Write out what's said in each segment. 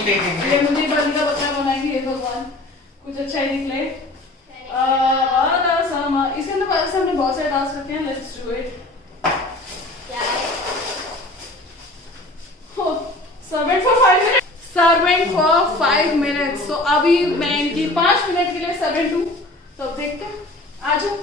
नहीं देखेंगे। ये मुझे बंदी का बच्चा बनाएंगे, हे भगवान कुछ अच्छा ही निकले। इसके अंदर वैसे हमने बहुत सारे टास्क रखे हैं, let's do it. Servant for 5 minutes. तो अभी मैं इनकी 5 मिनट के लिए सर्वेंट हूँ, तो अब देखते हैं। आ जाओ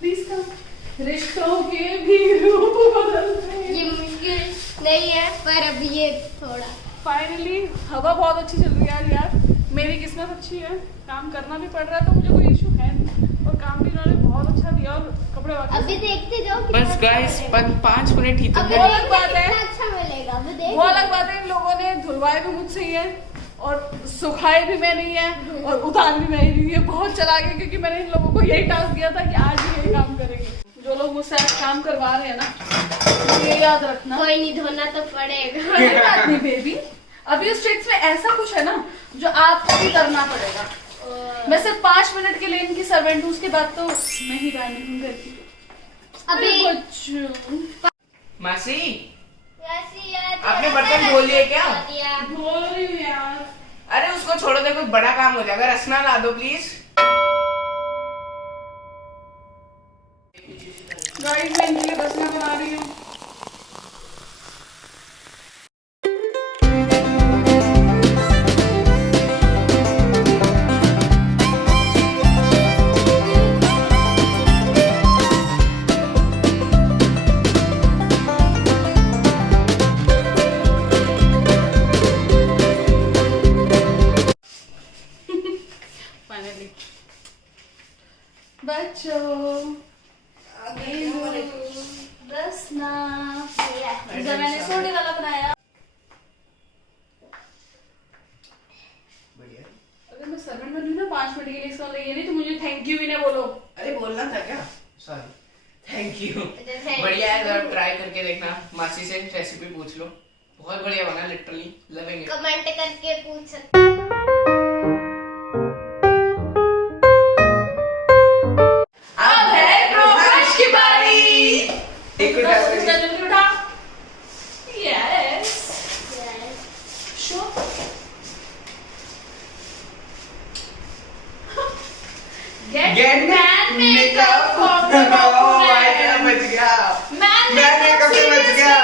प्लीज कम। रिश्तों के भी रूप बदलते हैं। ये मुश्किल नहीं है पर अब ये थोड़ा फाइनली हवा बहुत अच्छी चल रही है यार। मेरी किस्मत अच्छी है, काम करना भी पड़ रहा है तो मुझे कोई इशू है नहीं, और काम भी इन्होंने बहुत अच्छा दिया और कपड़े अभी देखते जाओ। बस गाइस 5 मिनट ही तो अभी है। वो अलग बात है, अच्छा मिलेगा अभी देख। वो अलग बात है। इन लोगों ने धुलवाए भी मुझसे ही है और सुखाए भी मैं नहीं है और उतार भी मैं ही नहीं है। बहुत चला गया क्योंकि मैंने इन लोगों को यही टास्क दिया था कि आज ही यही काम करेंगे। जो लोग मुझसे आज काम करवा रहे हैं ना, ये याद रखना, कोई नहीं, धोना तो पड़ेगा। कोई बात नहीं बेबी। अभी स्ट्रीट्स में ऐसा कुछ है ना जो आपको भी करना पड़ेगा। मैं सिर्फ 5 मिनट के लिए इनकी सर्वेंट हूँ, उसके बाद तो मैं ही रानी हूँ घर की। अभी मासी आपने आपने बर्तन धो लिए क्या? बोल रही हूँ यार। अरे उसको छोड़ो, देखो बड़ा काम हो जाएगा। रसना ला दो प्लीज। गाइस मैं इनके लिए रसना बना रही हूँ। फाइनली बच्चों रसना जब मैंने सोडे वाला बनाया। अगर मैं सर्वेंट बनी ना 5 मिनट के लिए, इसका मतलब ये नहीं तो मुझे थैंक यू भी ना बोलो। अरे बोलना था क्या? सॉरी। Thank you. बढ़िया है, जरा ट्राई करके देखना। मासी से रेसिपी पूछ लो, बहुत बढ़िया बना, लिटरली लवेंगे। कमेंट करके पूछ सकते। अब है ब्रोकरेज की बारी। एक उठा जल्दी उठा। Yes show. Get makeup from the opponent. बच गया। Man makeup से बच गया।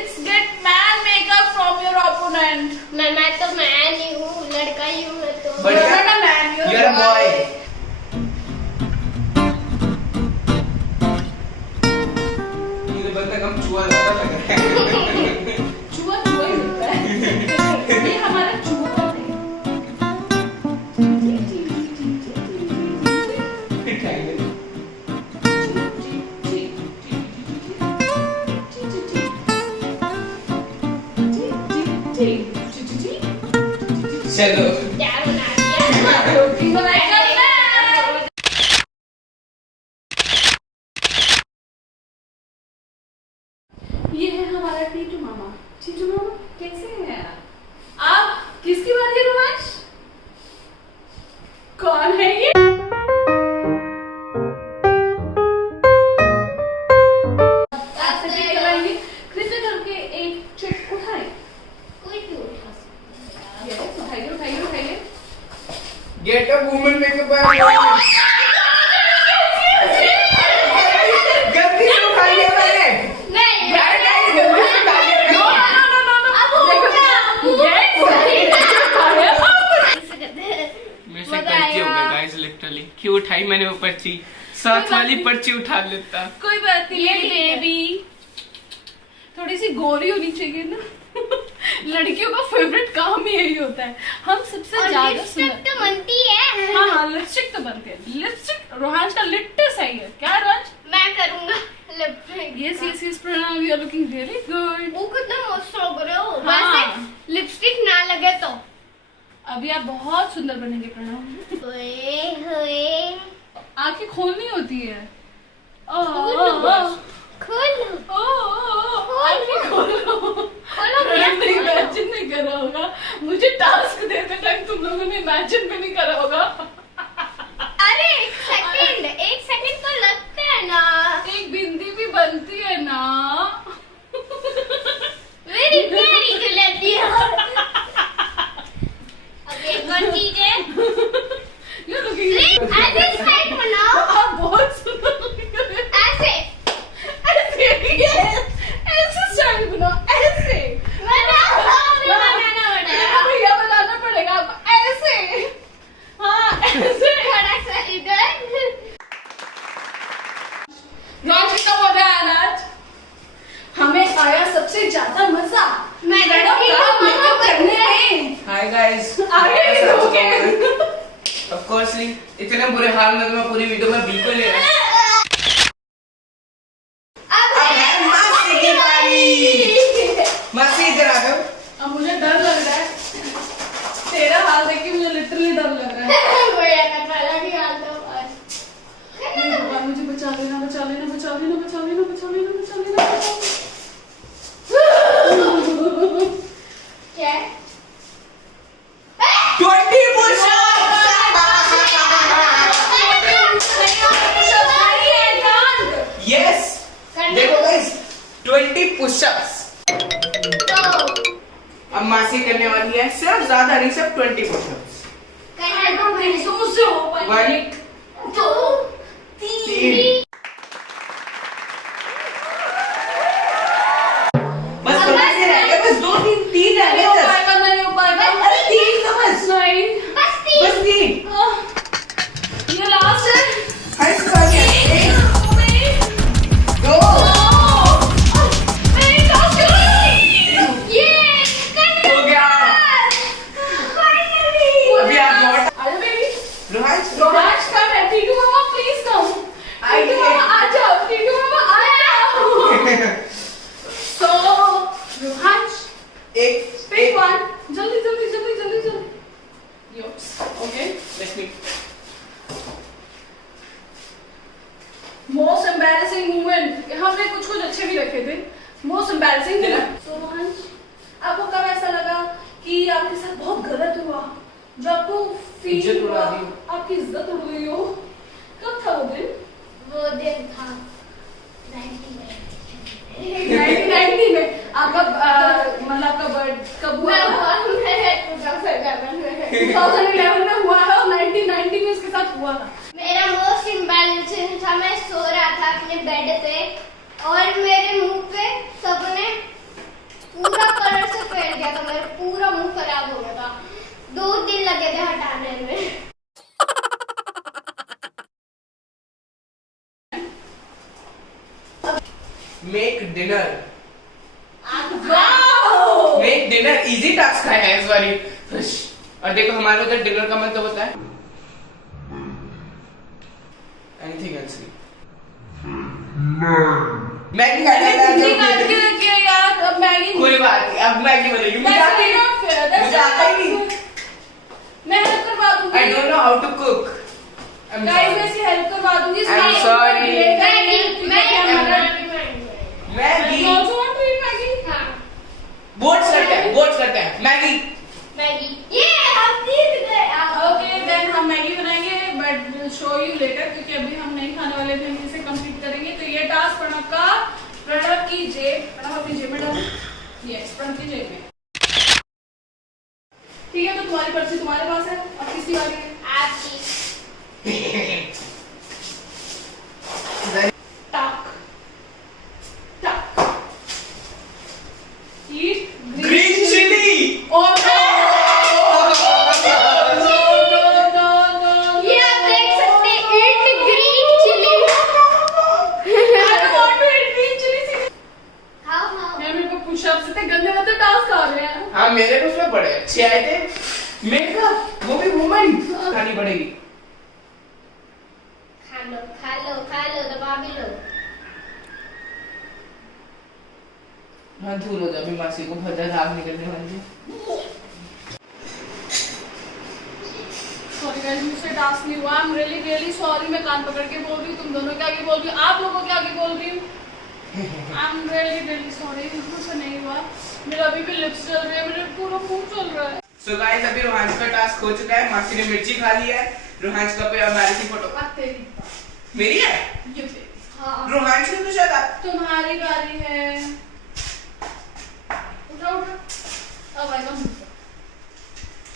It's get man makeup from your opponent. मैं तो मैन ही हूँ, लड़का ही हूँ मैं तो। बढ़िया। You're not a man, You're a boy. ये बंदा कम चुहा ज्यादा लग रहा है। चूहा चूहा ही होता है। ये हमारा चूहा है। चलो क्या बना दिया? रोटी बनाएगा मैं। ये है हमारा टीटू मामा। टीटू मामा कैसे हैं आप? किसकी बात है रोमांस? कौन है ये? आपसे टिक लगाएंगे। कृपया करके एक चिट उठाएं। कोई भी उठा सकता है। ये उठाइए उठाइए उठाइए। गेट अ वुमन मेकअप गलती से उठा लिया मैंने। नहीं मेरे से गलती हो गई गाइस, लिटरली। क्यों उठाई मैंने वो पर्ची? साथ वाली पर्ची उठा लेता। कोई बात नहीं मेरी बेबी। थोड़ी सी गोरी होनी चाहिए ना। लड़कियों का फेवरेट काम ही यही होता है। हम सबसे ज्यादा लिपस्टिक तो बनती है। हाँ हाँ लिपस्टिक तो बनते हैं। लिपस्टिक रोहांश का लिट्टे सही है क्या रोहांश? मैं करूंगा lipstick. yes Pranav, you are looking really good। वो कितना मस्त लग रहे हो। हाँ। वैसे लिपस्टिक ना लगे तो अभी आप बहुत सुंदर बनेंगे प्रणव। ओए होए आंखें खोलनी होती है। खोलो आंखें खोलो। इमेजिन नहीं करा होगा, मुझे टास्क देते टाइम तुम लोगों ने इमेजिन भी नहीं करा होगा। अरे एक सेकंड तो लगता है ना। एक बिंदी भी बनती है ना। मेरी प्यारी गुलाबी You're looking ऐसे साइड बनाओ। आप बहुत सुंदर लग रहे हैं। ऐसे ऐसे ऐसे स्टाइल बनाओ ऐसे भैया बनाना पड़ेगा आपको ऐसे हाँ ऐसे थोड़ा सा इधर। लॉन्च कितना मजा आया आज हमें आया सबसे ज्यादा मजा मैडम काम मेकअप करने में हाय गाइस, आगे हो गए ऑफ कोर्स नहीं, इतने बुरे हाल में तो मैं पूरी वीडियो में बिल्कुल नहीं रहा। अब है मासी की बारी। मासी इधर आ जाओ। अब मुझे डर लग रहा है तेरा हाल देख के मुझे लिटरली डर लग रहा है बढ़िया कर वाला नहीं आता और हे भगवान मुझे बचा लेना बचा लेना बचा लेना बचा लेना बचा लेना बचा लेना क्या 20 पुश-अप्स। यस, देखो गाइस 20 पुश-अप्स। अब मासी करने वाली है सिर्फ ज्यादा नहीं, सिर्फ 20 पुश-अप्स। मुझसे हो पाएगी 1 2 3 बस थोड़ा से रह गया, बस 2 3 रह नहीं हो गए। पाएगा नहीं हो पाएगा अरे 3 तो बस नहीं बस 3 बस 3। ये लास्ट है हाय सुभाष, 2 हो गया। अभी आप नोट अरे बेबी रोहन रोहन कम है टीटू मामा प्लीज कम टीटू मामा आ जाओ टीटू मामा आ जाओ सो रोहन एक पिक वन जल्दी जल्दी जल्दी जल्दी जल्दी oops okay let me most embarrassing moment हमने कुछ कुछ अच्छे भी रखे थे मोस्ट एम्बैरेसिंग सो रोहन आपको कब ऐसा लगा कि आपके साथ बहुत गलत हुआ जो आपको फील इज्जत हुआ उड़ा दी। आपकी इज्जत उड़ गई हो कब था वो दिन वो दिन था 1990 में आपका मतलब आपका बर्थ कब हुआ था 2011 में हुआ है और 1990 में इसके साथ हुआ था मेरा मोस्ट इम्बैलेंसिंग था। मैं सो रहा था अपने बेड पे और मेरे मुंह पे सबने पूरा कलर से फेर दिया था, मेरा पूरा मुंह खराब हो गया था। 2 दिन लगे थे हटाने में। Make dinner. Wow make dinner easy task है इस बारी। और देखो हमारे उधर डिनर का मतलब होता है एनीथिंग एल्स। मैगी किया यार अब मैगी कोई बात नहीं, अब मैगी बनेगी। मुझे आता ही नहीं, मुझे आता ही नहीं। मैं हेल्प करवा दूंगी I don't know how to cook. I'm guys sorry. मैं इसे हेल्प करवा दूंगी I'm sorry. Maggi Maggi also want to eat Maggi हाँ बोट्स करते हैं मैगी। मैगी ये हम जीत गए। ओके देन हम मैगी बनाएंगे बट शो यू लेटर क्योंकि अभी हम नहीं खाने वाले थे, हम इसे कंप्लीट करेंगे। तो ये टास्क प्रणव की जेब, प्रणव अपनी जेब में डालो। यस प्रणव की जेब में। ठीक है तो तुम्हारी पर्ची तुम्हारे पास है, अब किसकी बारी है? आपकी टक टक ईट ग्रीन चिली। और ये आप देख सकते हैं इट ग्रीन चिली। खाओ खाओ। मेरे को पुशअप से गंदे गंदे टास्क आ रहे हैं। हाँ मेरे को उसमें बड़े अच्छे आए थे। मेकअप वो भी वुमन खानी पड़ेगी। खा लो दबा भी लो। हाँ दूर हो जा, अभी मासी को बहुत ज्यादा आग निकलने वाली है। सॉरी गाइस मुझसे टास्क नहीं हुआ। I am really sorry. मैं कान पकड़ के बोल रही हूँ, तुम दोनों के आगे बोल रही हूँ, आप लोगों के आगे बोल रही हूँ। I am really sorry. मुझसे नहीं हुआ। मेरा अभी भी लिप्स चल रहे हैं, मेरे पूरा मुंह चल रहा है। सो गाइस अभी रोहांस का टास्क हो चुका है। मासी ने मिर्ची खा ली है। रोहांस का कोई अमेरिकी फोटो अब तेरी मेरी है। ये तेरी। हाँ रोहांस ने तो शायद तुम्हारी बारी है। उठा अब आएगा मुझसे।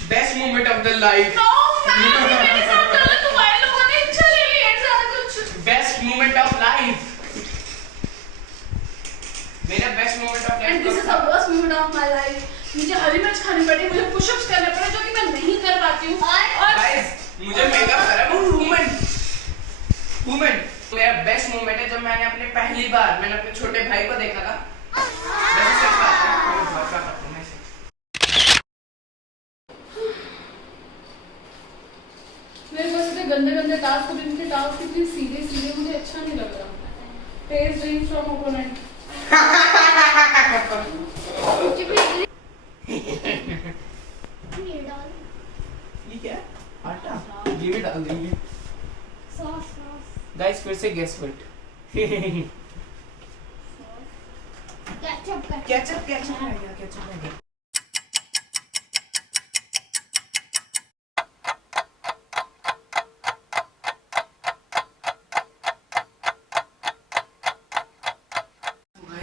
Best moment of the life. No! मेरे साथ चलो, तुम्हारे लोगों ने इच्छा ले ली है सारा कुछ। बेस्ट मोमेंट ऑफ लाइफ, मेरा best moment of and this is the worst moment of my life. मुझे हरी मिर्च खानी पड़ी, मुझे पुशअप्स करने पड़े जो कि मैं नहीं कर पाती हूँ। और गाइस मुझे मेकअप करा वुमेन। मेरा बेस्ट मोमेंट है जब मैंने पहली बार अपने छोटे भाई को देखा था। वैसे सच बात है, मैं भरोसा करता हूं ऐसे। मेरे पास इतने गंदे गंदे टास्क और इनके टास्क इतने सीधे सीधे, मुझे अच्छा नहीं लग रहा। Taste drink from opponent. ये क्या आटा, ये भी डाल देंगे सॉस गाइस। फिर से गेस वर्ड केचप केचप रह गया।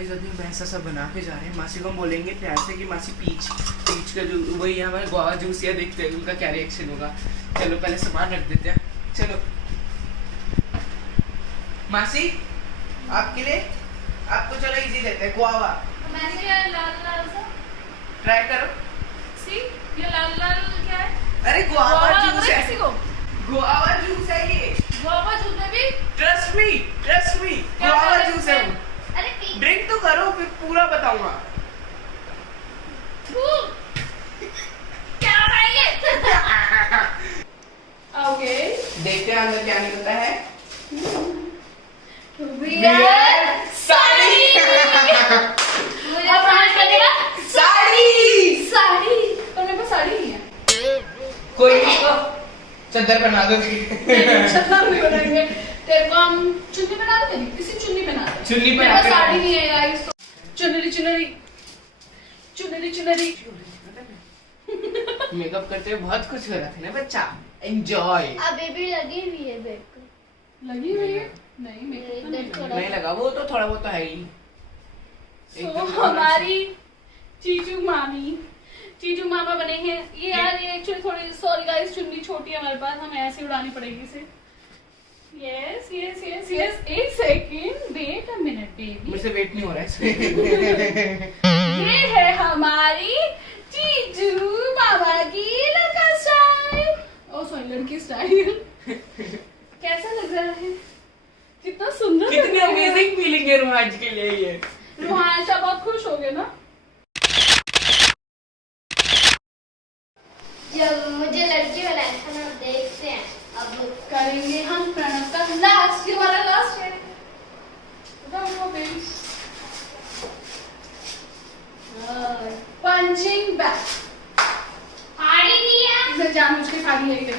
अभी हम ऐसा सब बना के जा रहे हैं। मासी को हम बोलेंगे प्यार से कि मासी पीच का जो वही है हमारे गुआवा जूस, या देखते हैं उनका क्या रिएक्शन होगा। चलो पहले सामान रख देते हैं। चलो मासी आपके लिए, आपको चलो इजी देते हैं गुआवा। मैंने ये लाल लाल सा ट्राई करो। सी, ये लाल लाल क्या है? अरे गुआवा जूस है, किसी को गुआवा जूस है ये। गुआवा जूस है भी। ट्रस्ट मी गुआवा जूस है। अरे ड्रिंक तो करो फिर पूरा बताऊंगा। क्या खाएंगे? ओके, देखते हैं अंदर क्या निकलता है। वियर साड़ी। मुझे समझ पड़ेगा साड़ी पर मेरे पास साड़ी नहीं है। कोई नहीं तो चादर बना दो। छतरा नहीं बनाएंगे तेरे को। हम चुन्नी बना दो, मेरी किसी चुन्नी बना दो। चुन्नी मेरे बना पास के साड़ी नहीं है गाइस, तो चुनरी मेकअप करते हुए बहुत कुछ हो रहा है ना बच्चा। एंजॉय। अभी भी लगी हुई है बेड को। लगी हुई है? नहीं, मेकअप तो नहीं लगा। नहीं लगा, वो तो थोड़ा बहुत तो है ही। तो हमारी चीचू मामा बने हैं ये। यार ये एक्चुअली थोड़ी, सॉरी गाइस, चुन्नी छोटी है हमारे पास, हमें ऐसे उड़ानी पड़ेगी इसे। यस। एक second, wait a minute baby. मुझसे वेट नहीं हो रहा है इसमें। ये है हमारी चीचू मामा की लड़का स्टाइल। ओ सॉरी, लड़की स्टाइल। कैसा लग रहा है? कितना सुंदर, कितनी अमेजिंग फीलिंग है रुहाज के लिए ये। रुहांशा बहुत खुश हो गए ना। जब मुझे लड़की बनाया था ना, देखते हैं अब करेंगे हम प्रणव का लास्ट, ये हमारा लास्ट है। Punching bag. हाड़ी दिया। इसे जानबूझ के खाली है ये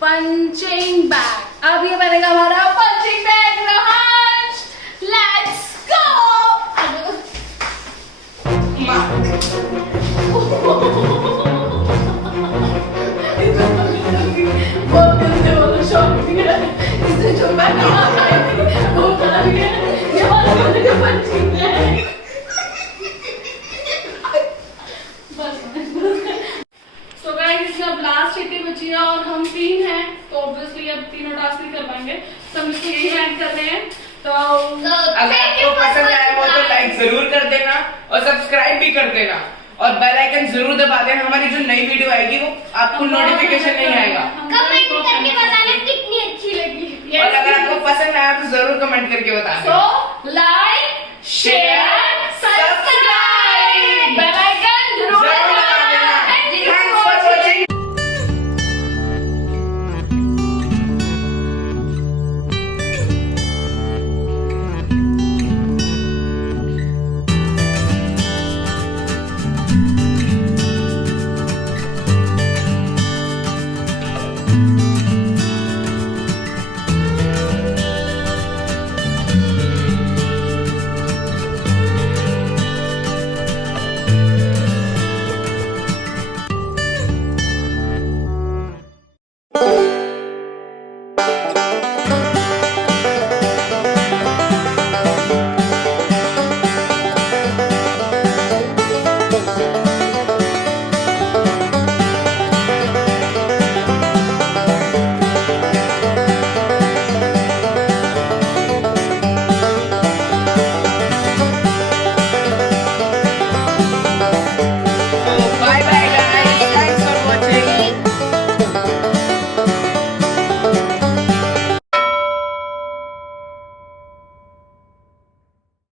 पंचिंग बैग। अब ये बनेगा हमारा punching bag. Rohan, let's go. इससे जो मैं कहा था वो कहा गया। ये वाला बनेगा पंचिंग बैग। So guys, इसमें अब लास्ट चिट्ठी बची है और हम 3 हैं, तो ऑब्वियसली अब तीनों टास्क नहीं कर पाएंगे, तो हम इसको यही ऐड कर रहे हैं। तो अगर आपको पसंद आया हो तो लाइक जरूर कर देना और सब्सक्राइब भी कर देना और बेल आइकन जरूर दबा देना। हमारी जो नई वीडियो आएगी वो आपको नोटिफिकेशन नहीं आएगा। कमेंट करके बताना कितनी अच्छी लगी। और अगर आपको पसंद आया तो जरूर कमेंट करके बताना। So like, share, subscribe, bell icon जरूर दबाना। Thanks for watching. है।